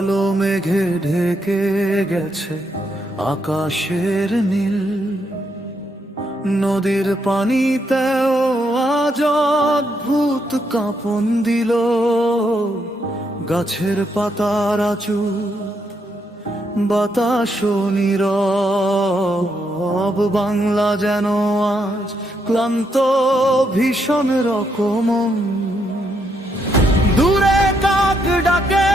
কালো মেঘে ঢেকে গেছে আকাশের নীল, নদীর পানিতেও আজ অদ্ভুত কাঁপন দিল। গাছের পাতার আচু বাতাস নীরব, বাংলা যেন আজ ক্লান্ত ভীষণ রকম। দূরে কাক ডাকে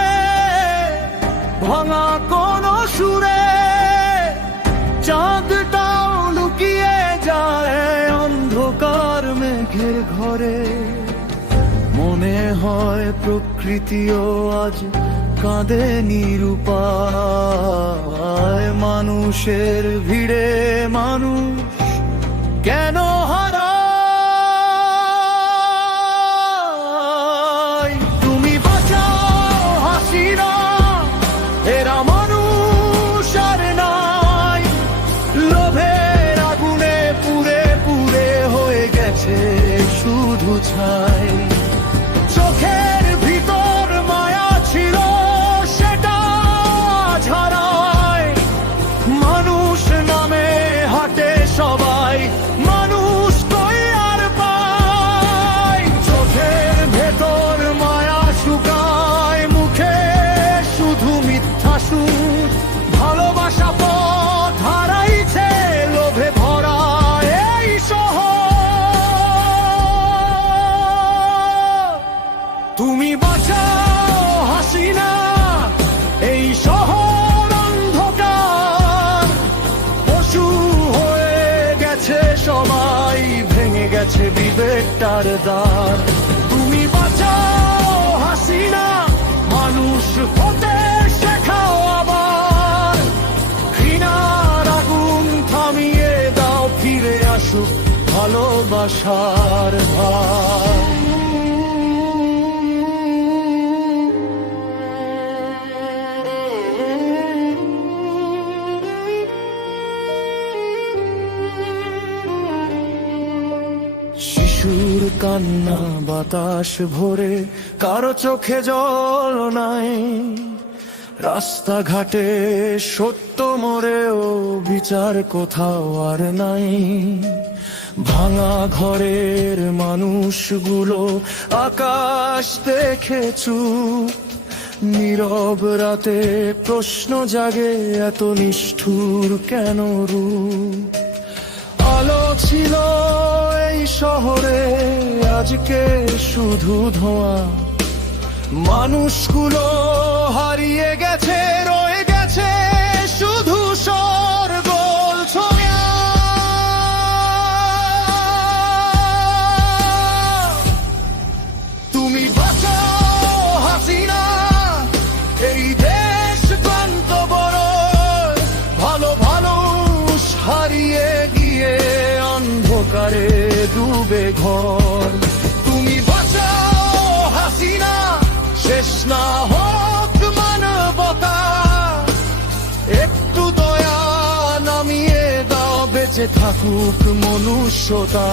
ভাঙা কোন সুরে, চাঁদটাও লুকিয়ে যায় অন্ধকার মেঘের ঘরে। মনে হয় প্রকৃতিও আজ কাঁদে নিরুপায়, মানুষের ভিড়ে মানুষ কেন হারায়। তুমি বাঁচাও হাসিনা, এরা মানুষ আর নাই। লোভের আগুনে পুড়ে পুড়ে হয়ে গেছে শুধু ছাই। চোখের ভিতর মায়া ছিল সেটা ঝরায়। মানুষ নামে হাঁটে সবাই, মানুষ কই আর পায়। চোখের ভেতর মায়া শুকায়, মুখে শুধু মিথ্যা সুর। ভালোবাসা পথ হারাইছে লোভে ভরা এই শহর। তুমি বাঁচাও হাসিনা, এই শহর অন্ধকার। পশু হয়ে গেছে সবাই, ভেঙে গেছে বিবেকটার দ্বার। তুমি বাঁচাও হাসিনা, মানুষ হতে শেখাও আবার। ঘৃণার আগুন থামিয়ে দাও, ফিরে আসুক ভালোবাসার ভার। শিশুর কান্না বাতাস ভরে, কারো চোখে জল নাই। রাস্তাঘাটে সত্য মরেও বিচার কোথাও আর নাই। ভাঙা ঘরের মানুষগুলো আকাশ দেখে চুপ। নীরব রাতে প্রশ্ন জাগে, এত নিষ্ঠুর কেন রূপ। আলো ছিল এই শহরে, আজকে শুধু ধোঁয়া। মানুষগুলো হারিয়ে গেছে, রয়ে গেছে শুধু শোরগোল ছোঁয়া। তুমি বাঁচাও হাসিনা, এই দেশ ক্লান্ত বড়। ভালো মানুষ হারিয়ে গিয়ে অন্ধকারে ডুবে ঘর। তুমি বাঁচাও হাসিনা, শেষ না হোক মানবতা। একটু দয়া নামিয়ে দাও, বেঁচে থাকুক মনুষ্যতা।